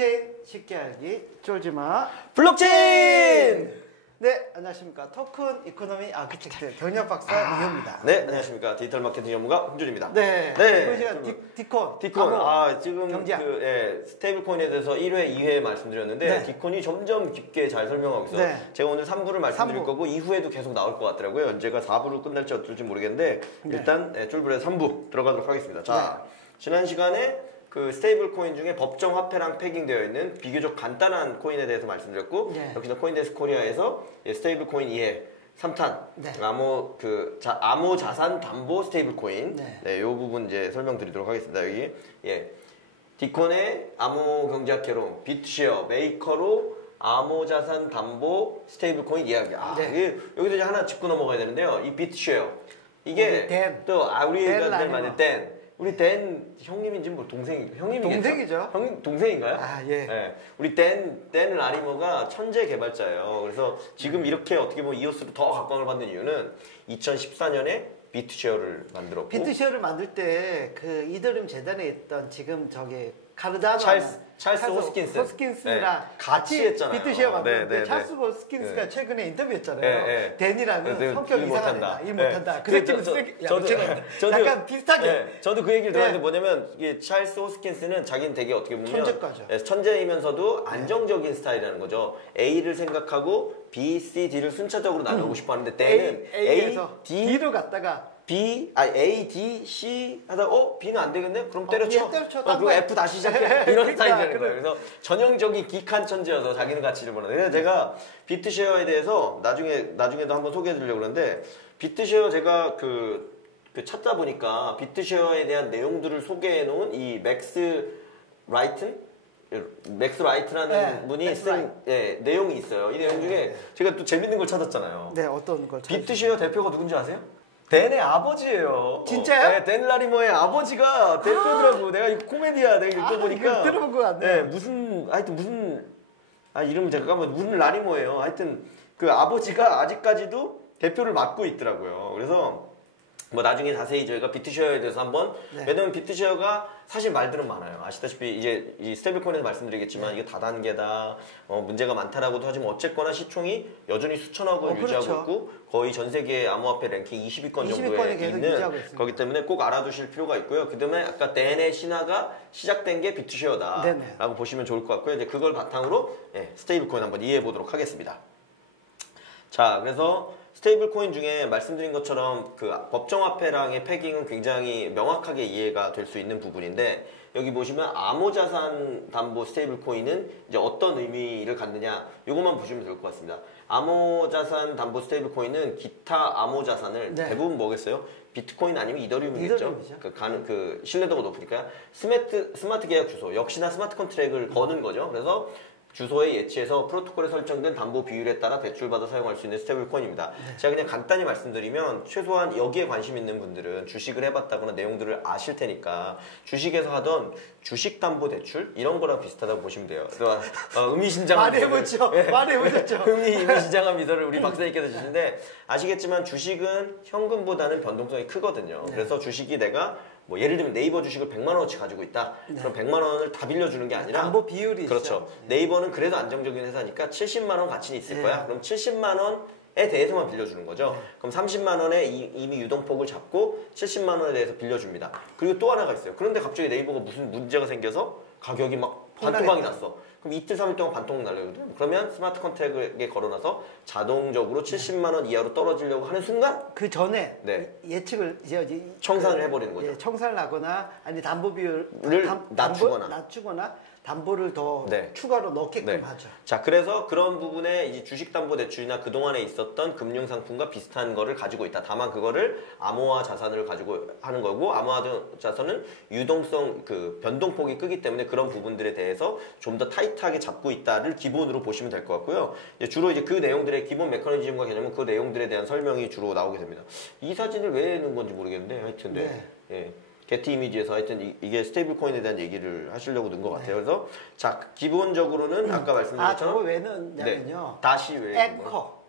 블록체인 쉽게 알기 쫄지마 블록체인! 네, 안녕하십니까. 토큰 이코노미 아키텍트 경영 박사 이효입니다. 네, 안녕하십니까. 디지털 마케팅 전문가 홍준입니다. 네, 이번 시간 디콘. 지금 경제학. 스테이블 코인에 대해서 1회, 2회 말씀드렸는데 네. 디콘이 점점 깊게 잘 설명하고 있어요. 네. 제가 오늘 3부를 말씀드릴 3부. 거고 이후에도 계속 나올 것 같더라고요. 언제가 4부로 끝날지 어떨지 모르겠는데 일단 쫄불의 3부 들어가도록 하겠습니다. 자, 지난 시간에 그 스테이블 코인 중에 법정 화폐랑 패깅되어 있는 비교적 간단한 코인에 대해서 말씀드렸고 역시나 코인데스크 코리아에서 스테이블 코인 이해 3탄 암호 자산 담보 스테이블 코인 이 부분 이제 설명드리도록 하겠습니다. 여기 디콘의 암호 경제학 개론 비트쉐어 메이커로 암호 자산 담보 스테이블 코인 이야기. 여기서 이제 하나 짚고 넘어가야 되는데요. 이 비트쉐어 이게 우리가 늘 만든 댄. 우리 댄 형님인지 뭐 형님이겠죠? 동생이죠. 형님 동생인가요? 예. 우리 댄 라리머가 천재 개발자예요. 그래서 지금 이렇게 어떻게 보면 이오스로 더 각광을 받는 이유는 2014년에 비트쉐어를 만들었고 비트쉐어를 만들 때 그 이더리움 재단에 있던 지금 저기 카르다노 찰스 호스킨스랑 같이 했잖아요. 비트쉐어 만들었는데 찰스 호스킨스가 최근에 인터뷰했잖아요. 댄이라는 성격 이상한 애다. 일 못한다. 그랬지만 저도 약간 비슷하게. 저도 그 얘기를 들었는데 뭐냐면 이게 찰스 호스킨스는 자기는 되게 어떻게 보면 천재가죠. 천재이면서도 안정적인 스타일이라는 거죠. A를 생각하고 B, C, D를 순차적으로 나누고 싶어 하는데 댄은 A에서 D로 갔다가 A, D, C 하다가 B는 안 되겠네? 그럼 때려쳐. 그리고 F 다시 시작해. 이런 그러니까, 스타일이라는 거예요. 그래서 전형적인 기칸 천재여서 자기는 가치를 보는. 그래서 제가 비트쉐어에 대해서 나중에도 한번 소개해 드리려고 그러는데 비트쉐어 제가 그 찾다 보니까 비트쉐어에 대한 내용들을 소개해 놓은 이 맥스 라이트라는 분이 쓴 내용이 있어요. 이 내용 중에 제가 또 재밌는 걸 찾았잖아요. 네, 어떤 걸 찾았어요? 비트쉐어 대표가 누군지 아세요? 댄의 아버지예요. 진짜요? 네, 댄 라리머의 아버지가 대표더라고. 내가 이거 코미디야. 내가 읽어보니까. 들어본 것 같네. 이름 제가 까먹었는데 무슨 라리머예요. 하여튼 그 아버지가 아직까지도 대표를 맡고 있더라고요. 그래서 뭐 나중에 자세히 저희가 비트쉐어에 대해서 한번 왜냐면 비트쉐어가 사실 말들은 많아요. 아시다시피 이제 이 스테이블코인에서 말씀드리겠지만 이게 다단계다 문제가 많다라고도 하지만 어쨌거나 시총이 여전히 수천억 원 유지하고 있고 거의 전 세계 암호화폐 랭킹 20위권 정도에 있는 거기 때문에 꼭 알아두실 필요가 있고요. 그다음에 아까 댄의 신화가 시작된 게 비트쉐어다라고 보시면 좋을 것 같고요. 이제 그걸 바탕으로 스테이블코인 한번 이해해 보도록 하겠습니다. 자, 그래서 스테이블 코인 중에 말씀드린 것처럼 그 법정화폐랑의 패깅은 굉장히 명확하게 이해가 될 수 있는 부분인데 여기 보시면 암호자산 담보 스테이블 코인은 이제 어떤 의미를 갖느냐 이것만 보시면 될 것 같습니다. 암호자산 담보 스테이블 코인은 기타 암호자산을 대부분 뭐겠어요? 비트코인 아니면 이더리움이겠죠. 그 신뢰도가 높으니까요. 스마트 계약 주소 역시나 스마트 컨트랙을 거는 거죠. 그래서 주소에 예치해서 프로토콜에 설정된 담보 비율에 따라 대출받아 사용할 수 있는 스테이블 코인입니다. 제가 그냥 간단히 말씀드리면 최소한 여기에 관심 있는 분들은 주식을 해봤다거나 내용들을 아실 테니까 주식에서 하던 주식담보대출 이런 거랑 비슷하다고 보시면 돼요. 의미심장한 말해보셨죠. 의미심장한 미소를 우리 박사님께서 주시는데 아시겠지만 주식은 현금보다는 변동성이 크거든요. 그래서 주식이 내가 뭐 예를 들면 네이버 주식을 100만 원어치 가지고 있다. 그럼 100만 원을 다 빌려주는 게 아니라 담보 비율이 그렇죠. 네이버는 그래도 안정적인 회사니까 70만 원 가치는 있을 거야. 그럼 70만 원에 대해서만 빌려주는 거죠. 그럼 30만 원에 이미 유동폭을 잡고 70만 원에 대해서 빌려줍니다. 그리고 또 하나가 있어요. 그런데 갑자기 네이버가 무슨 문제가 생겨서 가격이 막 반토막이 났어. 그럼 이틀 3일 동안 반토막 날려거든요. 그러면 스마트 컨트랙에 걸어놔서 자동적으로 70만 원 이하로 떨어지려고 하는 순간 그 전에 예측을 청산을 해버리는 거죠. 청산을 하거나 아니 담보 비율을 낮추거나 담보를 더 추가로 넣게끔 하죠. 자, 그래서 그런 부분에 이제 주식담보대출이나 그동안에 있었던 금융상품과 비슷한 거를 가지고 있다. 다만 그거를 암호화 자산을 가지고 하는 거고 암호화 자산은 유동성 변동폭이 크기 때문에 그런 부분들에 대해서 좀 더 타이트하게 잡고 있다를 기본으로 보시면 될 것 같고요. 주로 이제 그 내용들의 기본 메커니즘과 개념은 그 내용들에 대한 설명이 주로 나오게 됩니다. 이 사진을 왜 넣은 건지 모르겠는데 하여튼 게티 이미지에서 하여튼 이게 스테이블 코인에 대한 얘기를 하시려고 넣은 것 같아요. 그래서 자, 기본적으로는 아까 말씀드린 것처럼 저거 왜 넣냐면요. 다시 왜 앵커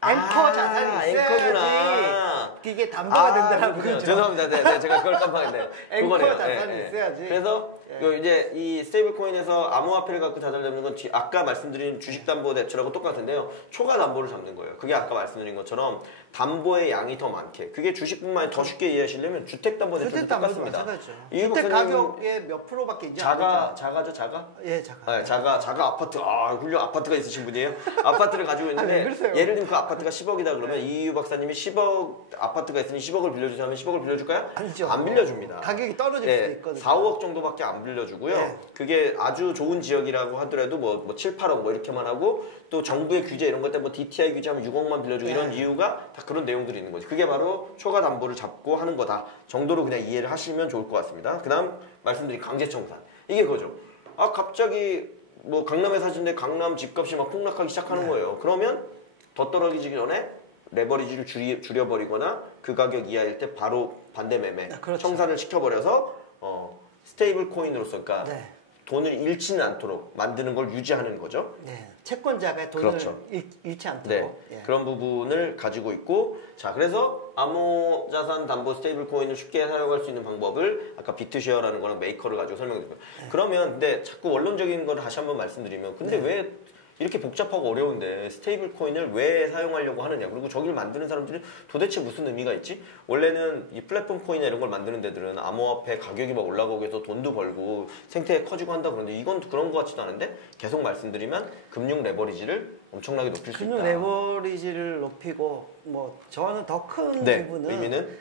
자산이 있어야지 앵커구나. 이게 담보가 된다는 거죠. 죄송합니다. 제가 그걸 깜빡했네. 앵커 자산이 있어야지. 그래서 예. 이제 이 스테이블 코인에서 암호화폐를 갖고 자산을 잡는 건 아까 말씀드린 주식담보대출하고 똑같은데요. 초과 담보를 잡는 거예요. 그게 아까 말씀드린 것처럼 담보의 양이 더 많게. 그게 주식뿐만 아니라 더 쉽게 이해하시려면 주택담보대출도 똑같습니다. 주택 가격의 몇 프로밖에 이제 자가죠, 자가? 예, 자가. 네, 자가 아파트. 훌륭 아파트가 있으신 분이에요. 아파트를 가지고 있는데 예를 들면 그 아파트가 10억이다 그러면 이유 박사님이 10억 아파트가 있으니 10억을 빌려주세요 하면 10억을 빌려줄까요? 아니죠. 안 빌려줍니다. 가격이 떨어질 수도 있거든요. 4, 5억 정도밖에 안 빌려주고요. 그게 아주 좋은 지역이라고 하더라도 뭐 7, 8억 뭐 이렇게만 하고 또 정부의 규제 이런 것 때문에 뭐 DTI 규제하면 6억만 빌려주고 이런 이유가 다 그런 내용들이 있는 거지. 그게 바로 초과 담보를 잡고 하는 거다 정도로 그냥 이해를 하시면 좋을 것 같습니다. 그다음 말씀드린 강제청산. 이게 그거죠. 갑자기 뭐 강남에 사시는데 강남 집값이 막 폭락하기 시작하는 거예요. 그러면 더 떨어지기 전에 레버리지를 줄여버리거나 그 가격 이하일 때 바로 반대 매매, 그렇죠. 청산을 시켜버려서 스테이블 코인으로서 그러니까 돈을 잃지는 않도록 만드는 걸 유지하는 거죠. 네. 채권자가 돈을 잃지 않도록. 그런 부분을 가지고 있고 자 그래서 암호자산 담보 스테이블 코인을 쉽게 사용할 수 있는 방법을 아까 비트쉐어라는 거랑 메이커를 가지고 설명드렸고요. 그러면 근데 자꾸 원론적인 걸 다시 한번 말씀드리면 근데 왜 이렇게 복잡하고 어려운데 스테이블 코인을 왜 사용하려고 하느냐 그리고 저기를 만드는 사람들이 도대체 무슨 의미가 있지? 원래는 이 플랫폼 코인이나 이런 걸 만드는 데들은 암호화폐 가격이 막 올라가고 해서 돈도 벌고 생태계 커지고 한다 그러는데 이건 그런 것 같지도 않은데 계속 말씀드리면 금융 레버리지를 엄청나게 높일 수 있다. 금융 레버리지를 높이고 뭐 저는 더 큰 부분은 의미는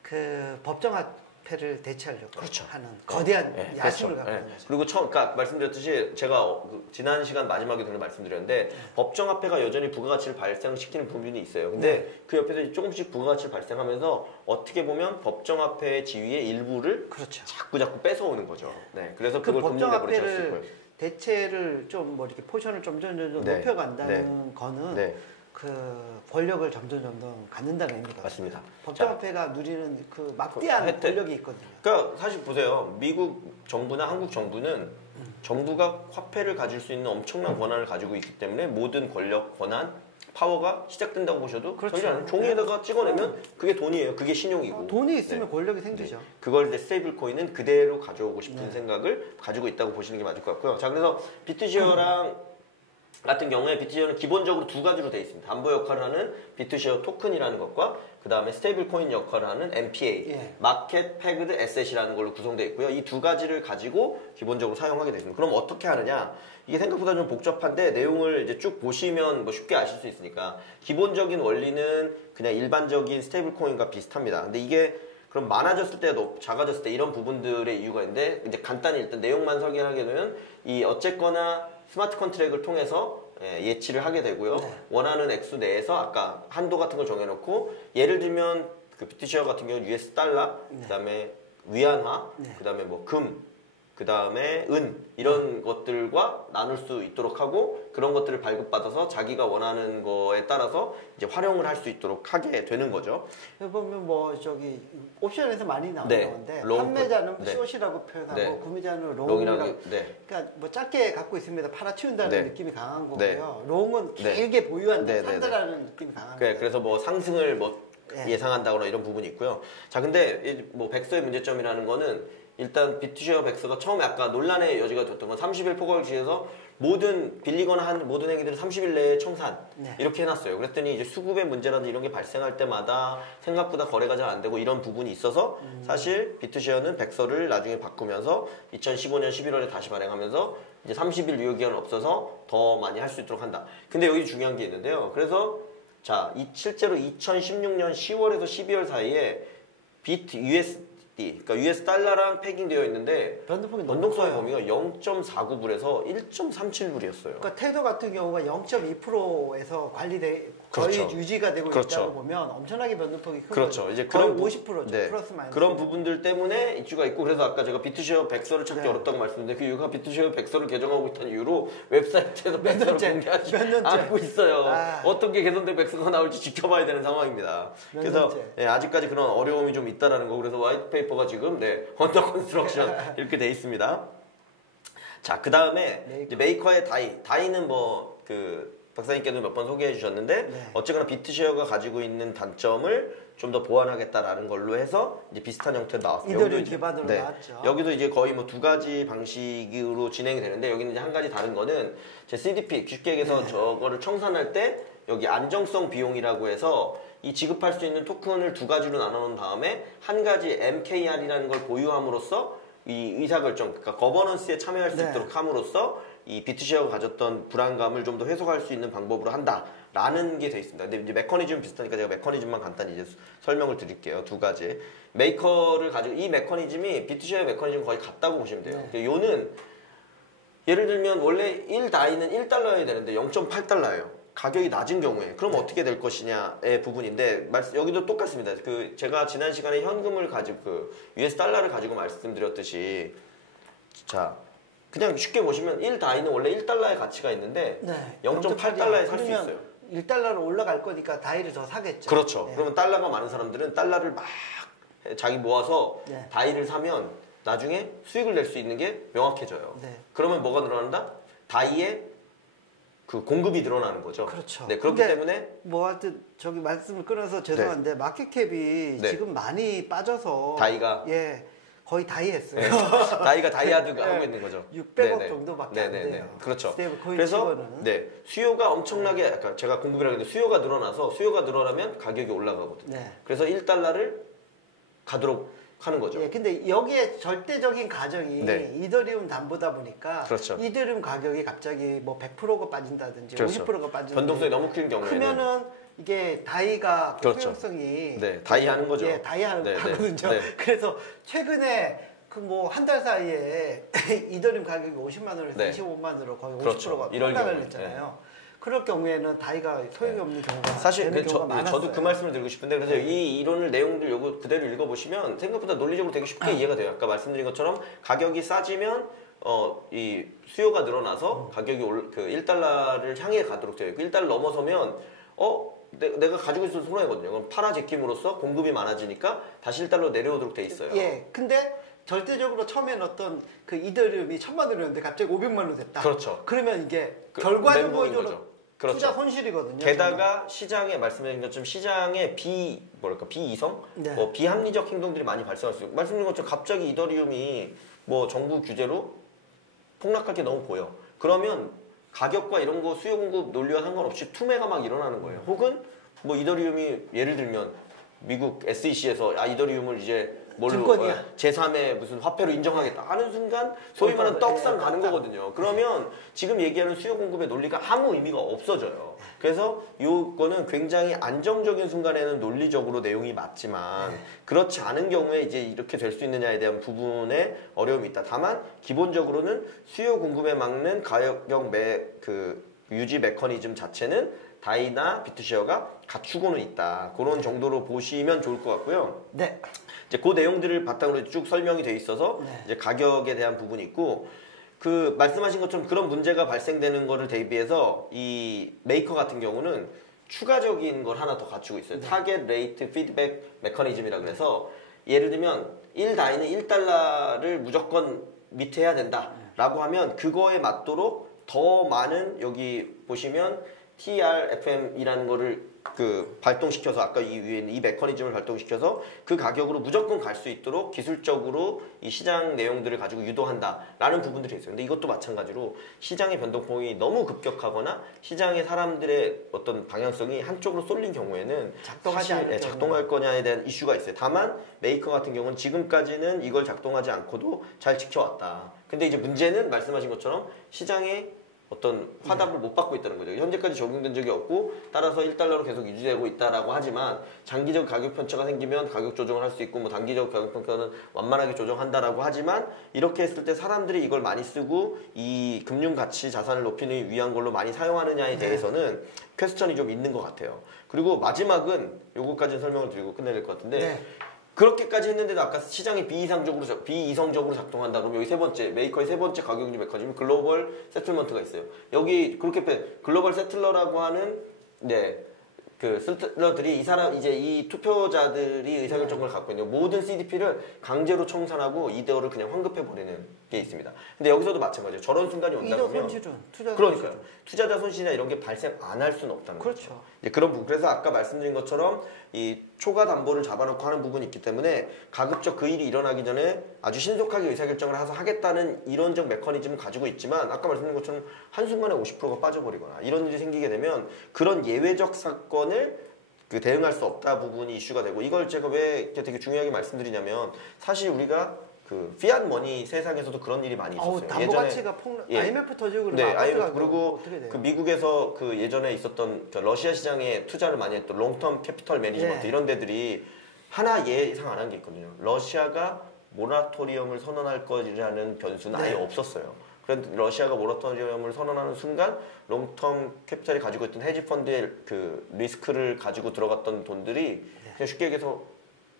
그 법정화폐를 대체하려고 하는 거대한 야심을 갖고 있는 거죠. 그리고 그러니까 말씀드렸듯이 제가 지난 시간 마지막에 말씀드렸는데 법정화폐가 여전히 부가가치를 발생시키는 부분이 있어요. 근데 그 옆에서 조금씩 부가가치를 발생하면서 어떻게 보면 법정화폐의 지위의 일부를 자꾸 뺏어오는 거죠. 그래서 그걸 금융 레버리지할 수 있고요. 대체를 좀 뭐 이렇게 포션을 점점 높여간다는 거는 그 권력을 점점 갖는다는 의미가 맞습니다. 법정화폐가 누리는 그 막대한 권력이 있거든요. 그러니까 사실 보세요. 미국 정부나 한국 정부는 정부가 화폐를 가질 수 있는 엄청난 권한을 가지고 있기 때문에 모든 권력, 권한, 파워가 시작된다고 보셔도 종이에다가 찍어내면 그게 돈이에요. 그게 신용이고. 돈이 있으면 권력이 생기죠. 그걸 이제 스테이블 코인은 그대로 가져오고 싶은 생각을 가지고 있다고 보시는 게 맞을 것 같고요. 자, 그래서 비트쉐어랑 같은 경우에 비트쉐어는 기본적으로 두 가지로 되어 있습니다. 담보 역할을 하는 비트쉐어 토큰이라는 것과 그 다음에 스테이블 코인 역할을 하는 MPA, 마켓 패그드 에셋이라는 걸로 구성되어 있고요. 이 두 가지를 가지고 기본적으로 사용하게 되습니다. 그럼 어떻게 하느냐? 이게 생각보다 좀 복잡한데 내용을 이제 쭉 보시면 뭐 쉽게 아실 수 있으니까 기본적인 원리는 그냥 일반적인 스테이블 코인과 비슷합니다. 근데 이게 그럼 많아졌을 때, 작아졌을 때 이런 부분들의 이유가 있는데 이제 간단히 일단 내용만 설계하게 되면 이 어쨌거나 스마트 컨트랙을 통해서 예치를 하게 되고요. 원하는 액수 내에서 아까 한도 같은 걸 정해놓고 예를 들면 그 비트쉐어 같은 경우는 US 달러, 그다음에 위안화, 그다음에 뭐 금, 그다음에 은 이런 것들과 나눌 수 있도록 하고 그런 것들을 발급받아서 자기가 원하는 거에 따라서 이제 활용을 할 수 있도록 하게 되는 거죠. 보면 뭐 저기 옵션에서 많이 나오는 건데 판매자는 숏이라고 표현하고 구매자는 롱이라고. 그러니까 뭐 짧게 갖고 있습니다. 팔아치운다는 느낌이 강한 거고요. 롱은 길게 보유한다, 산다라는 느낌이 강한 거예요. 그래서 뭐 상승을 뭐 예상한다거나 이런 부분이 있고요. 자, 근데 뭐 백서의 문제점이라는 거는 일단 비트쉐어 백서가 처음에 아까 논란의 여지가 됐던 건 30일 포괄 지에서 빌리거나 한 모든 행위들은 30일 내에 청산 이렇게 해놨어요. 그랬더니 이제 수급의 문제라든지 이런 게 발생할 때마다 생각보다 거래가 잘 안 되고 이런 부분이 있어서 사실 비트쉐어는 백서를 나중에 바꾸면서 2015년 11월에 다시 발행하면서 이제 30일 유효 기간은 없어서 더 많이 할 수 있도록 한다. 근데 여기 중요한 게 있는데요. 그래서 자, 실제로 2016년 10월에서 12월 사이에 비트 USD 그러니까 US 달러랑 패깅되어 있는데 변동성의 범위가 0.49불에서 1.37불이었어요. 그러니까 테더 같은 경우가 0.2%에서 거의 유지가 되고 있다고 보면 엄청나게 변동폭이 큰 거죠. 이제 거의 50%죠. 플러스 마이너스. 그런 부분들 때문에 이슈가 있고 그래서 아까 제가 비트쉐어 백서를 찾기 어렵다고 말씀드렸는데 그 이유가 비트쉐어 백서를 개정하고 있다는 이유로 웹사이트에서 백서를 공개하지 않고 있어요. 어떤 게 개선된 백서가 나올지 지켜봐야 되는 상황입니다. 그래서 아직까지 그런 어려움이 좀 있다라는 거. 그래서 화이트 페이퍼가 지금 언더 컨스트럭션 이렇게 돼 있습니다. 자, 그 다음에 메이커의 다이는 뭐 박사님께도 몇 번 소개해 주셨는데 네. 어쨌거나 비트쉐어가 가지고 있는 단점을 좀 더 보완하겠다라는 걸로 해서 이제 비슷한 형태로 나왔어요. 이더리움 기반으로 네. 나왔죠. 여기도 이제 거의 뭐 2가지 방식으로 진행이 되는데 여기는 이제 한 가지 다른 거는 제 CDP 쉽게 얘기해서 저거를 청산할 때 여기 안정성 비용이라고 해서 이 지급할 수 있는 토큰을 2가지로 나눠놓은 다음에 한 가지 MKR이라는 걸 보유함으로써 이 의사결정, 그러니까 거버넌스에 참여할 수 있도록 함으로써 이 비트쉐어가 가졌던 불안감을 좀 더 해소할 수 있는 방법으로 한다라는 게 돼 있습니다. 근데 이제 메커니즘 비슷하니까 제가 메커니즘만 간단히 이제 설명을 드릴게요. 2가지. 메이커를 가지고 이 메커니즘이 비트쉐어 메커니즘 거의 같다고 보시면 돼요. 요는 예를 들면 원래 1다이는 1달러여야 되는데 0.8달러예요. 가격이 낮은 경우에 그럼 어떻게 될 것이냐의 부분인데 여기도 똑같습니다. 그 제가 지난 시간에 현금을 가지고 그 US 달러를 가지고 말씀드렸듯이 자 그냥 쉽게 보시면 1다이는 원래 1달러의 가치가 있는데 0.8달러에 살 수 있어요. 1달러로 올라갈 거니까 다이를 더 사겠죠. 그렇죠. 그러면 달러가 많은 사람들은 달러를 막 자기 모아서 다이를 사면 나중에 수익을 낼 수 있는 게 명확해져요. 그러면 뭐가 늘어난다? 다이의 그 공급이 늘어나는 거죠. 그렇죠. 네, 그렇기 때문에 뭐 하여튼 저기 말씀을 끊어서 죄송한데 마켓캡이 지금 많이 빠져서 다이가 거의 다이했어요. 네. 다이가 다이아드가 하고 있는 거죠. 600억 정도밖에 안 돼요. 그렇죠. 그래서 수요가 엄청나게 약간 제가 공급이라고 했는데 수요가 늘어나서 수요가 늘어나면 가격이 올라가거든요. 그래서 1달러를 가도록 하는 거죠. 근데 여기에 절대적인 가정이 이더리움 담보다 보니까 이더리움 가격이 갑자기 뭐 100%가 빠진다든지 50%가 빠진다든지 변동성이 너무 큰 경우에는 크면은 이게 다이가 효용성이 다이하는 거죠. 다이하는 거거든요. 그래서 최근에 그 뭐 한 달 사이에 이더리움 가격이 50만 원에서 25만 원으로 거의 50%가 폭락을 했잖아요. 그럴 경우에는 다이가 소용이 없는 경우가 사실 저도 그 말씀을 드리고 싶은데 그래서 이 이론을 내용들 요거 그대로 읽어보시면 생각보다 논리적으로 되게 쉽게 이해가 돼요. 아까 말씀드린 것처럼 가격이 싸지면 이 수요가 늘어나서 가격이 그 1달러를 향해 가도록 돼요. 그 1달러 넘어서면 내가 가지고 있어서 손해거든요. 그럼 팔아 제낌으로써 공급이 많아지니까 다시 1달러 내려오도록 돼 있어요. 근데 절대적으로 처음엔 어떤 그 이더리움이 1000만 원이었는데 갑자기 500만 원 됐다. 그렇죠. 그러면 이게 결과적으로 투자 손실이거든요. 게다가 정말. 시장에 말씀드린 것처럼 시장에 비이성, 비합리적 행동들이 많이 발생할 수 있고 말씀드린 것처럼 갑자기 이더리움이 뭐 정부 규제로 폭락할 게 너무 보여. 그러면 가격과 이런 거 수요 공급 논리와 상관없이 투매가 막 일어나는 거예요. 혹은 뭐 이더리움이 예를 들면 미국 SEC에서 이더리움을 이제 제3의 무슨 화폐로 인정하겠다 하는 순간 소위 말하는 떡상 가는 거거든요. 그러면 지금 얘기하는 수요 공급의 논리가 아무 의미가 없어져요. 그래서 요거는 굉장히 안정적인 순간에는 논리적으로 내용이 맞지만 그렇지 않은 경우에 이제 이렇게 될 수 있느냐에 대한 부분에 어려움이 있다. 다만 기본적으로는 수요 공급에 막는 가격 유지 메커니즘 자체는 다이나 비트쉐어가 갖추고는 있다. 그런 정도로 보시면 좋을 것 같고요. 이제 그 내용들을 바탕으로 쭉 설명이 돼 있어서 이제 가격에 대한 부분이 있고 그 말씀하신 것처럼 그런 문제가 발생되는 거를 대비해서 이 메이커 같은 경우는 추가적인 걸 하나 더 갖추고 있어요. 타겟 레이트 피드백 메커니즘이라고 해서 예를 들면 1다이는 1달러를 무조건 미트해야 된다라고 하면 그거에 맞도록 더 많은 여기 보시면 TRFM이라는 거를 발동시켜서 아까 이 위에 있는 이 메커니즘을 발동시켜서 그 가격으로 무조건 갈 수 있도록 기술적으로 이 시장 내용들을 가지고 유도한다라는 부분들이 있어요. 근데 이것도 마찬가지로 시장의 변동폭이 너무 급격하거나 시장의 사람들의 어떤 방향성이 한쪽으로 쏠린 경우에는 사실 작동할 거냐에 대한 이슈가 있어요. 다만 메이커 같은 경우는 지금까지는 이걸 작동하지 않고도 잘 지켜왔다. 근데 이제 문제는 말씀하신 것처럼 시장에 어떤 화답을 못 받고 있다는 거죠. 현재까지 적용된 적이 없고 따라서 1달러로 계속 유지되고 있다라고 하지만 장기적 가격 편차가 생기면 가격 조정을 할 수 있고 뭐 단기적 가격 편차는 완만하게 조정한다라고 하지만 이렇게 했을 때 사람들이 이걸 많이 쓰고 이 금융 가치 자산을 높이기 위한 걸로 많이 사용하느냐에 대해서는 퀘스천이 좀 있는 것 같아요. 그리고 마지막은 요거까지는 설명을 드리고 끝내야 될 것 같은데 그렇게까지 했는데도 아까 시장이 비이성적으로 작동한다 그러면 여기 세 번째 메이커의 세 번째 가격 유지 메커니즘 글로벌 세틀먼트가 있어요. 여기 그렇게 글로벌 세틀러라고 하는 그 슬러들이 이 사람 이제 이 투표자들이 의사결정권을 갖고 있는 모든 CDP를 강제로 청산하고 이대호를 그냥 환급해 버리는 게 있습니다. 근데 여기서도 마찬가지예요. 저런 순간이 온다 그러면 그러니까요. 투자자 손실이나 이런 게 발생 안 할 수는 없다는 거죠. 그렇죠. 이제 그런 부분. 그래서 아까 말씀드린 것처럼 이 초과 담보를 잡아놓고 하는 부분이 있기 때문에 가급적 그 일이 일어나기 전에 아주 신속하게 의사결정을 해서 하겠다는 이론적 메커니즘을 가지고 있지만 아까 말씀드린 것처럼 한순간에 50%가 빠져버리거나 이런 일이 생기게 되면 그런 예외적 사건을 그 대응할 수 없다 부분이 이슈가 되고 이걸 제가 왜 되게 중요하게 말씀드리냐면 사실 우리가 그 피앗 머니 세상에서도 그런 일이 많이 있었어요. 담보 가치가 IMF 터지고 네, IMF 그리고 그 미국에서 그 예전에 있었던 그 러시아 시장에 투자를 많이 했던 롱텀 캐피털 매니지먼트 이런 데들이 하나 예상 안 한 게 있거든요. 러시아가 모라토리엄을 선언할 거라는 변수는 아예 없었어요. 그런데 러시아가 모라토리엄을 선언하는 순간 롱텀 캐피탈이 가지고 있던 헤지 펀드의 그 리스크를 가지고 들어갔던 돈들이 그냥 쉽게 얘기해서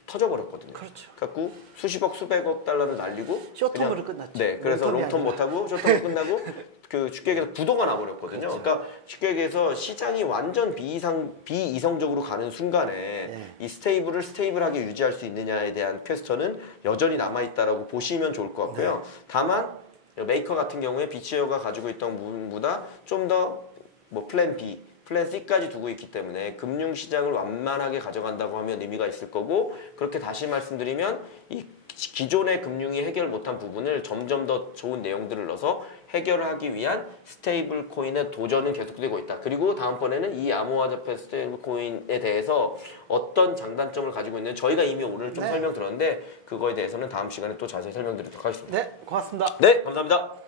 터져버렸거든요. 그렇죠. 갖고 수십억, 수백억 달러를 날리고 쇼텀으로 끝났죠. 네, 그래서 롱텀 못하고 쇼텀으로 끝나고 그 쉽게 얘기해서 부도가 나버렸거든요. 그렇죠. 그러니까 쉽게 얘기해서 시장이 완전 비이성적으로 가는 순간에 이 스테이블하게 유지할 수 있느냐에 대한 퀘스천은 여전히 남아있다라고 보시면 좋을 것 같고요. 다만 메이커 같은 경우에 비치웨어가 가지고 있던 부분보다 좀 더 뭐 플랜 B, 플랜 C까지 두고 있기 때문에 금융시장을 완만하게 가져간다고 하면 의미가 있을 거고 그렇게 다시 말씀드리면 이 기존의 금융이 해결 못한 부분을 점점 더 좋은 내용들을 넣어서 해결하기 위한 스테이블 코인의 도전은 계속되고 있다. 그리고 다음번에는 이 암호화폐 스테이블 코인에 대해서 어떤 장단점을 가지고 있는 저희가 이미 오늘 좀 설명드렸는데 그거에 대해서는 다음 시간에 또 자세히 설명드리도록 하겠습니다. 네, 고맙습니다. 네, 감사합니다.